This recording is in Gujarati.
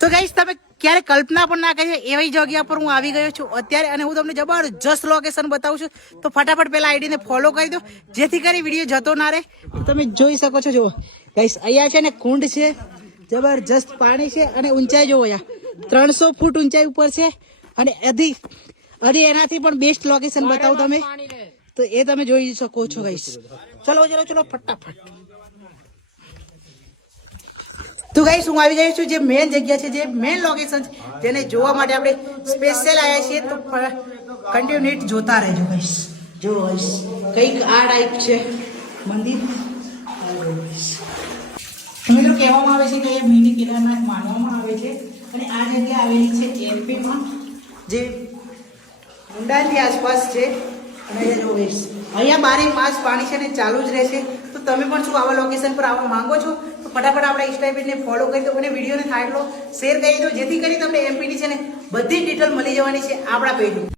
તો ગાઈસ તમે ક્યારે કલ્પના પણ ના કરી એવી જગ્યા પર હું આવી ગયો છું અત્યારે, અને હું તમને જબરજસ્ત લોકેશન બતાવું છું. તો ફટાફટ પેલા આઈડી ને ફોલો કરી દો જેથી કરી વિડીયો જતો ના રહે. તમે જોઈ શકો છો. જુઓ ગાઈસ, અહીંયા છે ને કુંડ છે, જબરજસ્ત પાણી છે, અને ઊંચાઈ જોવો યાર 300 ફૂટ ઊંચાઈ ઉપર છે. અને હજી એનાથી પણ બેસ્ટ લોકેશન બતાવું તમે, તો એ તમે જોઈ શકો છો ગાઈસ. ચલો ચલો ચલો ફટાફટ. તો ગાઈસ, હું આવી ગયો છું જે મેન જગ્યા છે, જે મેન લોકેશન છે, જેને જોવા માટે આપણે સ્પેશિયલ આવ્યા છીએ. તો કન્ટિન્યુટ જોતા રહેજો ગાઈસ. જો ગાઈસ, કંઈક આ ટાઈપ છે મંદિર. મિત્રો કહેવામાં આવે છે કે એ મિની કેદારનાથ માનવામાં આવે છે, અને આ જગ્યા આવેલી છે એમપીમાં, જે મુંડાની આસપાસ છે. અને જો ગાઈસ, અહીંયા 12 માસ પાણી છે ને ચાલુ જ રહેશે. તો તમે પણ શું આવા લોકેશન પર આવવા માંગો છો? તો ફટાફટ આપણા ઇન્સ્ટા પેજને ફોલો કરી દો અને વિડીયોને થાય એટલો શેર કરી દો, જેથી કરી તમને એમપીની છે ને બધી ડિટેલ મળી જવાની છે આપણા પેજ ઉપર.